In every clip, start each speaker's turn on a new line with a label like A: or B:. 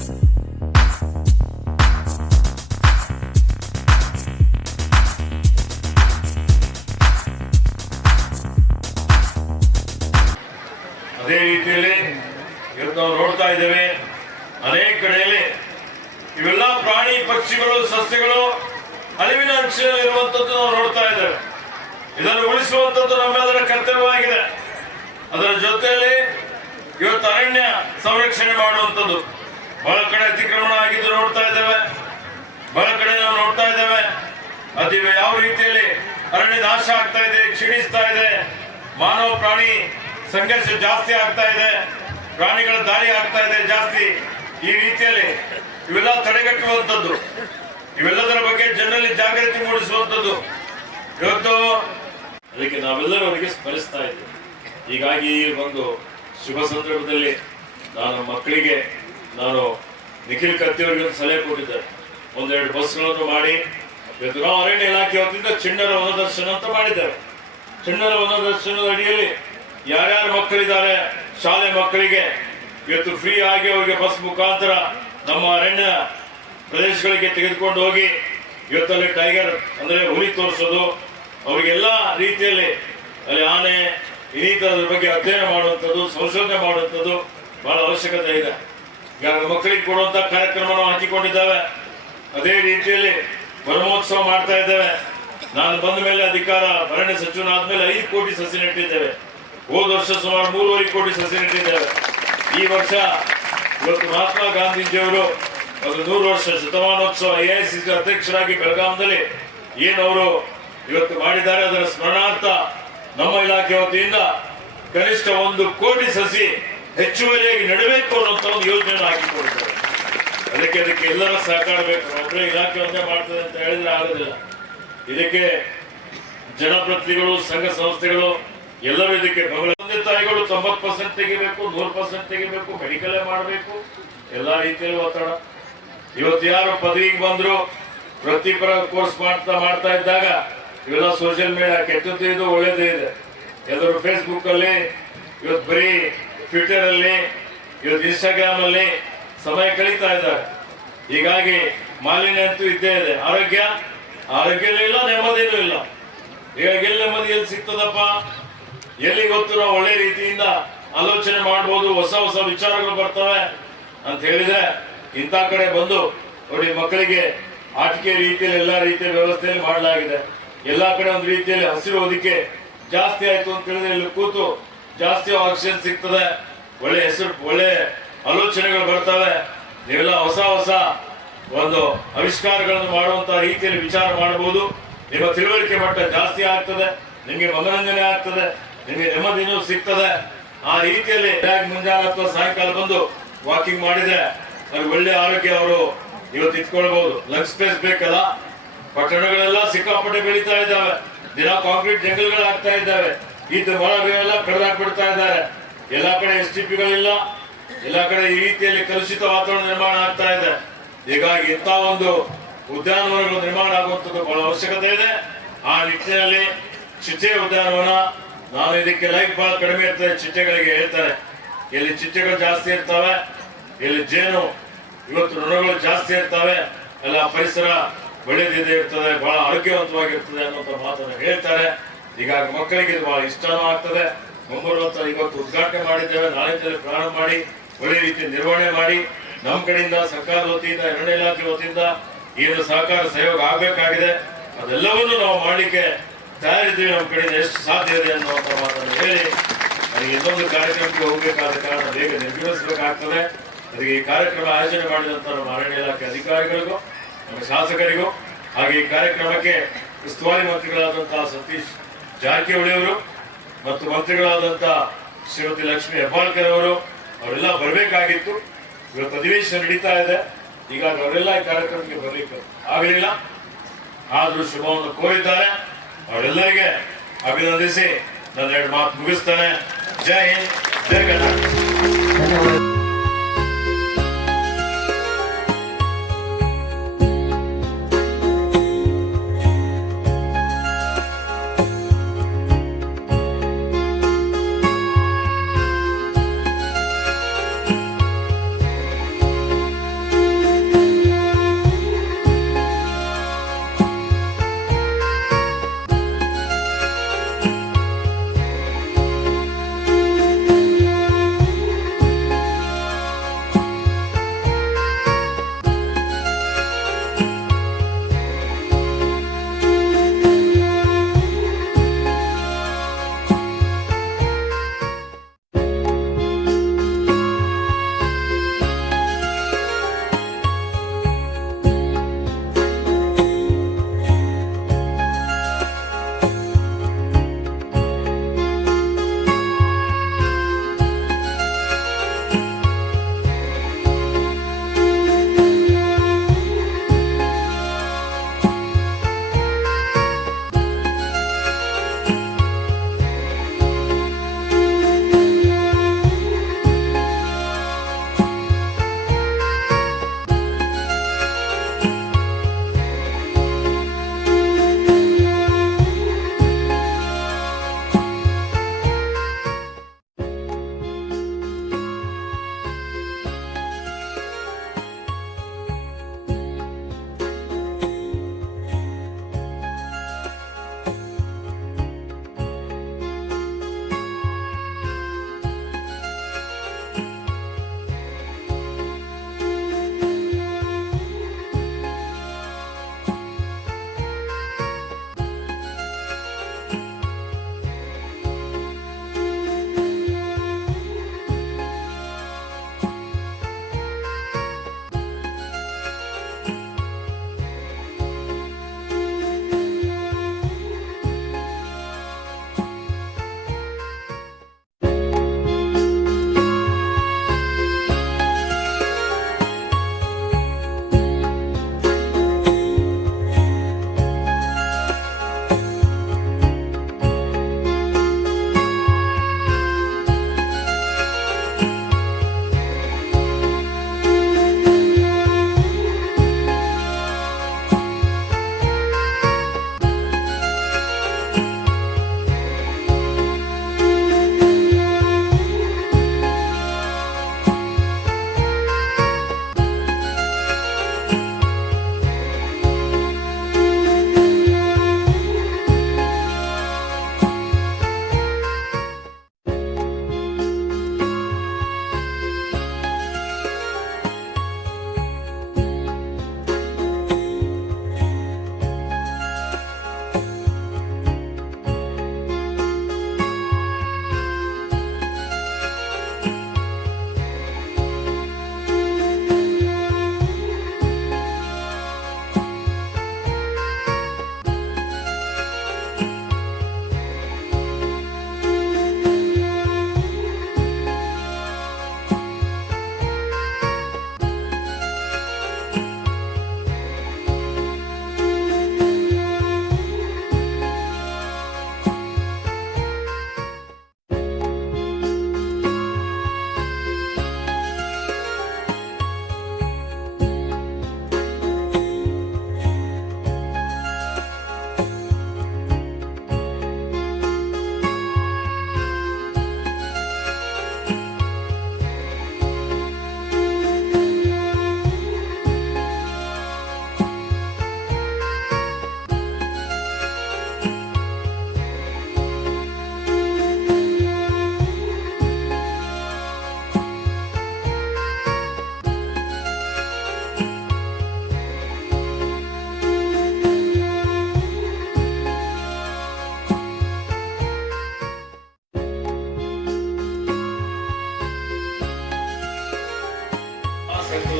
A: ಅದೇ ರೀತಿಯಲ್ಲಿ ಇವತ್ತು ನಾವು ನೋಡ್ತಾ ಇದ್ದೇವೆ, ಅನೇಕ ಕಡೆಯಲ್ಲಿ ಇವೆಲ್ಲ ಪ್ರಾಣಿ ಪಕ್ಷಿಗಳು, ಸಸ್ಯಗಳು ಅಳಿವಿನ ಅಂಶದಲ್ಲಿರುವಂಥದ್ದು ನಾವು ನೋಡ್ತಾ ಇದ್ದೇವೆ. ಇದನ್ನು ಉಳಿಸುವಂಥದ್ದು ನಮ್ಮೆಲ್ಲರ ಕರ್ತವ್ಯವಾಗಿದೆ. ಅದರ ಜೊತೆಯಲ್ಲಿ ಇವತ್ತು ಅರಣ್ಯ ಸಂರಕ್ಷಣೆ ಮಾಡುವಂಥದ್ದು. ಬಹಳ ಕಡೆ ಅತಿಕ್ರಮಣ ಆಗಿದ್ದು ನೋಡ್ತಾ ಇದ್ದೇವೆ. ಬಹಳ ಕಡೆ ನಾವು ನೋಡ್ತಾ ಇದ್ದೇವೆ. ಅದು ಯಾವ ರೀತಿಯಲ್ಲಿ ಅರಣ್ಯ ನಾಶ ಆಗ್ತಾ ಇದೆ, ಕ್ಷೀಣಿಸ್ತಾ ಇದೆ, ಮಾನವ ಪ್ರಾಣಿ ಸಂಘರ್ಷ ಜಾಸ್ತಿ ಆಗ್ತಾ ಇದೆ, ಪ್ರಾಣಿಗಳ ದಾಳಿ ಆಗ್ತಾ ಇದೆ ಜಾಸ್ತಿ. ಈ ರೀತಿಯಲ್ಲಿ ಇವೆಲ್ಲ ತಡೆಗಟ್ಟುವಂಥದ್ದು. ಇವೆಲ್ಲದರ ಬಗ್ಗೆ ಜನರಲ್ಲಿ ಜಾಗೃತಿ ಮೂಡಿಸುವಂಥದ್ದು. ಇವತ್ತು ಅದಕ್ಕೆ ನಾವೆಲ್ಲರೂ ಅವರಿಗೆ ಸ್ಮರಿಸ್ತಾ ಇದ್ದೇವೆ. ಹೀಗಾಗಿ ಒಂದು ಶುಭ ಸಂದರ್ಭದಲ್ಲಿ ನಾನು ಮಕ್ಕಳಿಗೆ ನಾನು ನಿಖಿಲ್ ಕತ್ತಿಯವರಿಗೆ ಸಲಹೆ ಕೊಟ್ಟಿದ್ದಾರೆ. ಒಂದೆರಡು ಬಸ್ಗಳನ್ನು ಮಾಡಿ ಅರಣ್ಯ ಇಲಾಖೆ ವತಿಯಿಂದ ಚಿಣ್ಣರ ವನದರ್ಶನ ಅಂತ ಮಾಡಿದ್ದಾರೆ. ಚಿಣ್ಣರ ವನದರ್ಶನದ ಅಡಿಯಲ್ಲಿ ಯಾರ್ಯಾರ ಮಕ್ಕಳಿದ್ದಾರೆ, ಶಾಲೆ ಮಕ್ಕಳಿಗೆ, ಇವತ್ತು ಫ್ರೀ ಆಗಿ ಅವರಿಗೆ ಬಸ್ ಮುಖಾಂತರ ನಮ್ಮ ಅರಣ್ಯ ಪ್ರದೇಶಗಳಿಗೆ ತೆಗೆದುಕೊಂಡು ಹೋಗಿ, ಇವತ್ತಲ್ಲಿ ಟೈಗರ್ ಅಂದ್ರೆ ಹುಲಿ ತೋರಿಸೋದು, ಅವರಿಗೆಲ್ಲ ರೀತಿಯಲ್ಲಿ ಅಲ್ಲಿ ಆನೆ ಇನ್ನಿತರದ ಬಗ್ಗೆ ಅಧ್ಯಯನ ಮಾಡುವಂಥದ್ದು, ಸಂಶೋಧನೆ ಮಾಡುವಂಥದ್ದು ಬಹಳ ಅವಶ್ಯಕತೆ ಇದೆ. ಮಕ್ಕಳಿಗೆ ಕೊಡುವಂತ ಕಾರ್ಯಕ್ರಮವನ್ನು ಹಾಕಿಕೊಂಡಿದ್ದಾವೆ. ಅದೇ ರೀತಿಯಲ್ಲಿ ಬ್ರಹ್ಮೋತ್ಸವ ಮಾಡ್ತಾ ಇದ್ದೇವೆ. ನಾನು ಬಂದ ಮೇಲೆ ಅಧಿಕಾರ ಅರಣ್ಯ ಸಚಿವನಾದ್ಮೇಲೆ ಐದು ಕೋಟಿ ಸಸಿ ನೆಟ್ಟಿದ್ದೇವೆ. ಹೋದ ವರ್ಷ ಸುಮಾರು ಮೂರುವರೆ ಕೋಟಿ ಸಸಿ ನೆಟ್ಟಿದ್ದೇವೆ. ಈ ವರ್ಷ ಇವತ್ತು ಮಹಾತ್ಮ ಗಾಂಧೀಜಿಯವರು ಅದು ನೂರು ವರ್ಷ ಶತಮಾನೋತ್ಸವ ಎ ಐ ಸಿ ಅಧ್ಯಕ್ಷರಾಗಿ ಬೆಳಗಾವಿನಲ್ಲಿ ಏನವರು ಇವತ್ತು ಮಾಡಿದ್ದಾರೆ ಅದರ ಸ್ಮರಣಾರ್ಥ ನಮ್ಮ ಇಲಾಖೆ ವತಿಯಿಂದ ಕನಿಷ್ಠ ಒಂದು ಕೋಟಿ ಸಸಿ ಹೆಚ್ಚುವರಿಯಾಗಿ ನಡಬೇಕು ಅನ್ನೋಂಥ ಒಂದು ಯೋಜನೆಯನ್ನು ಹಾಕಿಕೊಡ್ತಾರೆ ಅದಕ್ಕೆ ಅದಕ್ಕೆ ಎಲ್ಲರ ಸಹಕಾರ ಬೇಕು. ಒಬ್ಬರೇ ಇಲಾಖೆ ಒಂದೇ ಮಾಡ್ತದೆ ಅಂತ ಹೇಳಿದ್ರೆ ಆಗೋದಿಲ್ಲ. ಇದಕ್ಕೆ ಜನಪ್ರತಿನಿಧಿಗಳು, ಸಂಘ ಸಂಸ್ಥೆಗಳು ಎಲ್ಲರೂ ಇದಕ್ಕೆ ತಂದೆ ತಾಯಿಗಳು ತೊಂಬತ್ತು ಪರ್ಸೆಂಟ್ ತೆಗಿಬೇಕು, ನೂರು ಪರ್ಸೆಂಟ್ ತೆಗಿಬೇಕು, ಮೆಡಿಕಲೇ ಮಾಡಬೇಕು. ಎಲ್ಲ ರೀತಿಯಲ್ಲಿ ಒತ್ತಡ. ಇವತ್ತು ಯಾರು ಪದವಿಗೆ ಬಂದ್ರು ವೃತ್ತಿಪರ ಕೋರ್ಸ್ ಮಾಡ್ತಾ ಮಾಡ್ತಾ ಇದ್ದಾಗ ಇವೆಲ್ಲ ಸೋಷಿಯಲ್ ಮೀಡಿಯಾ ಕೆಟ್ಟದ್ದು ಇದು, ಒಳ್ಳೇದೇ ಇದೆ. ಎಲ್ಲರೂ ಫೇಸ್ಬುಕ್ ಅಲ್ಲಿ ಇವತ್ತು ಬರೀ ಟ್ವಿಟರ್ ಅಲ್ಲಿ, ಇವತ್ತು ಇನ್ಸ್ಟಾಗ್ರಾಮ್ ಅಲ್ಲಿ ಸಮಯ ಕಳೀತಾ ಇದ್ದಾರೆ. ಹೀಗಾಗಿ ಮಾಲಿನ್ಯ ಅಂತೂ ಇದ್ದೇ ಇದೆ. ಆರೋಗ್ಯ? ಆರೋಗ್ಯನೂ ಇಲ್ಲ, ನೆಮ್ಮದಿನೂ ಇಲ್ಲ. ಈಗ ಎಲ್ಲಿ ನೆಮ್ಮದಿ, ಎಲ್ಲಿ ಸಿಗ್ತದಪ್ಪ? ಎಲ್ಲಿ ಗೊತ್ತು ನಾವು ಒಳ್ಳೆ ರೀತಿಯಿಂದ ಆಲೋಚನೆ ಮಾಡ್ಬೋದು, ಹೊಸ ಹೊಸ ವಿಚಾರಗಳು ಬರ್ತವೆ ಅಂತ ಹೇಳಿದ್ರೆ ಇಂಥ ಕಡೆ ಬಂದು ನೋಡಿ, ಮಕ್ಕಳಿಗೆ ಆಟಿಕೆ ರೀತಿಯಲ್ಲಿ, ಎಲ್ಲ ರೀತಿಯ ವ್ಯವಸ್ಥೆಯಲ್ಲಿ ಮಾಡಲಾಗಿದೆ. ಎಲ್ಲ ಕಡೆ ಒಂದು ರೀತಿಯಲ್ಲಿ ಹಸಿರು ಹೊದಿಕೆ ಜಾಸ್ತಿ ಆಯ್ತು ಅಂತ ಹೇಳಿದ್ರೆ ಇಲ್ಲಿ ಕೂತು ಜಾಸ್ತಿ ಆಕ್ಸಿಜನ್ ಸಿಗ್ತದೆ. ಒಳ್ಳೆ ಹೆಸರು, ಒಳ್ಳೆ ಆಲೋಚನೆಗಳು ಬರ್ತವೆ. ನೀವೆಲ್ಲ ಹೊಸ ಹೊಸ ಒಂದು ಆವಿಷ್ಕಾರಗಳನ್ನು ಮಾಡುವಂತ ರೀತಿಯಲ್ಲಿ ವಿಚಾರ ಮಾಡಬಹುದು. ನಿಮ್ಮ ತಿಳುವಳಿಕೆ ಮಟ್ಟ ಜಾಸ್ತಿ ಆಗ್ತದೆ. ನಿಮಗೆ ಮನೋರಂಜನೆ ಆಗ್ತದೆ. ನಿಮಗೆ ನೆಮ್ಮದಿನೂ ಸಿಗ್ತದೆ. ಆ ರೀತಿಯಲ್ಲಿ ಮುಂಜಾನೆ ಅಥವಾ ಸಾಯಂಕಾಲ ಬಂದು ವಾಕಿಂಗ್ ಮಾಡಿದ್ರೆ ಅವ್ರಿಗೆ ಒಳ್ಳೆ ಆರೋಗ್ಯ ಅವರು ಇವತ್ತು ಇಟ್ಕೊಳ್ಬಹುದು. ಲಂಗ್ ಸ್ಪೇಸ್ ಬೇಕಲ್ಲ? ಪಟ್ಟಣಗಳೆಲ್ಲ ಸಿಕ್ಕಾಪಟ್ಟೆ ಬೆಳೀತಾ ಇದ್ದಾವೆ. ದಿನ ಕಾಂಕ್ರೀಟ್ ಜಂಗಲ್ಗಳು ಆಗ್ತಾ ಇದ್ದಾವೆ. ಇದ್ದ ಮರಗಳೆಲ್ಲ ಕಡ್ದಾಕ್ಬಿಡ್ತಾ ಇದ್ದಾರೆ. ಎಲ್ಲ ಕಡೆ ಎಸ್ ಟಿ ಪಿಗಳಿಲ್ಲ. ಎಲ್ಲ ಕಡೆ ಈ ರೀತಿಯಲ್ಲಿ ಕಲುಷಿತ ವಾತಾವರಣ ನಿರ್ಮಾಣ ಆಗ್ತಾ ಇದೆ. ಹೀಗಾಗಿ ಇಂಥ ಒಂದು ಉದ್ಯಾನವನಗಳು ನಿರ್ಮಾಣ ಆಗುವಂಥದ್ದು ಬಹಳ ಅವಶ್ಯಕತೆ ಇದೆ. ಆ ನಿಟ್ಟಿನಲ್ಲಿ ಚಿಟ್ಟೆ ಉದ್ಯಾನವನ, ನಾನು ಇದಕ್ಕೆ ಲೈಫ್ ಬಹಳ ಕಡಿಮೆ ಇರ್ತದೆ ಚಿಟ್ಟೆಗಳಿಗೆ ಹೇಳ್ತಾರೆ. ಇಲ್ಲಿ ಚಿಟ್ಟೆಗಳು ಜಾಸ್ತಿ ಇರ್ತವೆ. ಇಲ್ಲಿ ಜೇನು, ಇವತ್ತು ನೊಣಗಳು ಜಾಸ್ತಿ ಇರ್ತವೆ. ಎಲ್ಲ ಪರಿಸರ ಒಳ್ಳೆಯದಿದೆ ಇರ್ತದೆ, ಬಹಳ ಆರೋಗ್ಯವಂತವಾಗಿರ್ತದೆ ಅನ್ನುವಂಥ ಮಾತನ್ನು ಹೇಳ್ತಾರೆ. ಹೀಗಾಗಿ ಮಕ್ಕಳಿಗೆ ಇದು ಬಹಳ ಇಷ್ಟನೂ ಆಗ್ತದೆ. ಮುಂಬರುವಂತ ಇವತ್ತು ಉದ್ಘಾಟನೆ ಮಾಡಿದ್ದೇವೆ. ನಾಳೆ ಪ್ರಾರಂಭ ಮಾಡಿ, ಒಳ್ಳೆ ರೀತಿ ನಿರ್ವಹಣೆ ಮಾಡಿ, ನಮ್ಮ ಕಡೆಯಿಂದ, ಸರ್ಕಾರದ ವತಿಯಿಂದ, ಎರಡನೇ ಇಲಾಖೆ ವತಿಯಿಂದ ಏನು ಸಹಕಾರ, ಸಹಯೋಗ ಆಗಬೇಕಾಗಿದೆ. ಅದೆಲ್ಲವನ್ನು ನಾವು ಮಾಡಲಿಕ್ಕೆ ತಯಾರಿದ್ದೀವಿ. ನಮ್ಮ ಕಡೆಯಿಂದ ಎಷ್ಟು ಸಾಧ್ಯ ಇದೆ ಅನ್ನುವಂಥ ಮಾತನ್ನು ಹೇಳಿ, ಅದಕ್ಕೆ ಇನ್ನೊಂದು ಕಾರ್ಯಕ್ರಮಕ್ಕೆ ಹೋಗಬೇಕಾದ ಕಾರಣ ಬೇಗ ನಿರ್ಗಮಿಸಬೇಕಾಗ್ತದೆ. ಅದಕ್ಕೆ ಈ ಕಾರ್ಯಕ್ರಮ ಆಯೋಜನೆ ಮಾಡಿದಂಥ ನಮ್ಮ ಅರಣ್ಯ ಇಲಾಖೆ ಅಧಿಕಾರಿಗಳಿಗೂ, ನಮ್ಮ ಶಾಸಕರಿಗೂ, ಹಾಗೆ ಈ ಕಾರ್ಯಕ್ರಮಕ್ಕೆ ಉಸ್ತುವಾರಿ ಮಂತ್ರಿಗಳಾದಂತಹ ಸತೀಶ್ ಜಾರಕಿಹೊಳಿ ಅವರು ಮತ್ತು ಮಂತ್ರಿಗಳಾದಂತಹ ಶ್ರೀಮತಿ ಲಕ್ಷ್ಮಿ ಹೆಬ್ಬಾಳ್ಕರ್ ಅವರು, ಅವರೆಲ್ಲ ಬರಬೇಕಾಗಿತ್ತು. ಇವತ್ತು ಅಧಿವೇಶನ ನಡೀತಾ ಇದೆ. ಈಗ ಅವರೆಲ್ಲ ಈ ಕಾರ್ಯಕ್ರಮಕ್ಕೆ ಬರಲಿಕ್ಕೆ ಆಗಲಿಲ್ಲ ಆದರೂ ಶುಭವನ್ನು ಕೋರಿದ್ದಾರೆ. ಅವರೆಲ್ಲರಿಗೆ ಅಭಿನಂದಿಸಿ ನನ್ನ ಎರಡು ಮಾತು ಮುಗಿಸ್ತಾನೆ. ಜೈ ಹಿಂದ್, ಜೈ ಕರ್ನಾಟಕ.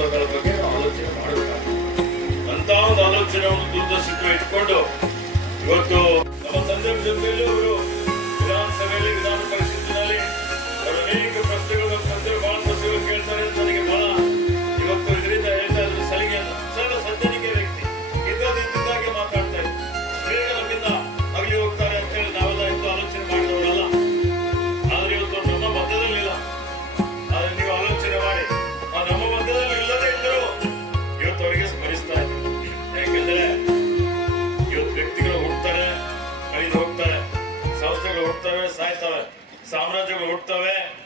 A: ಸಂಕುಲಗಳ ಬಗ್ಗೆ ಆಲೋಚನೆ ಮಾಡುತ್ತಾರೆ. ಅಂತ ಒಂದು ಆಲೋಚನೆ ಒಂದು ದೂರದರ್ಶಿತ್ವ ಇಟ್ಕೊಂಡು ಇವತ್ತು ನಮ್ಮ ತಂದೆ ಜೊತೆಯಲ್ಲಿ ಅವರು ಸಾಮ್ರಾಜ್ಯಗಳು ಹುಟ್ಟುತ್ತವೆ.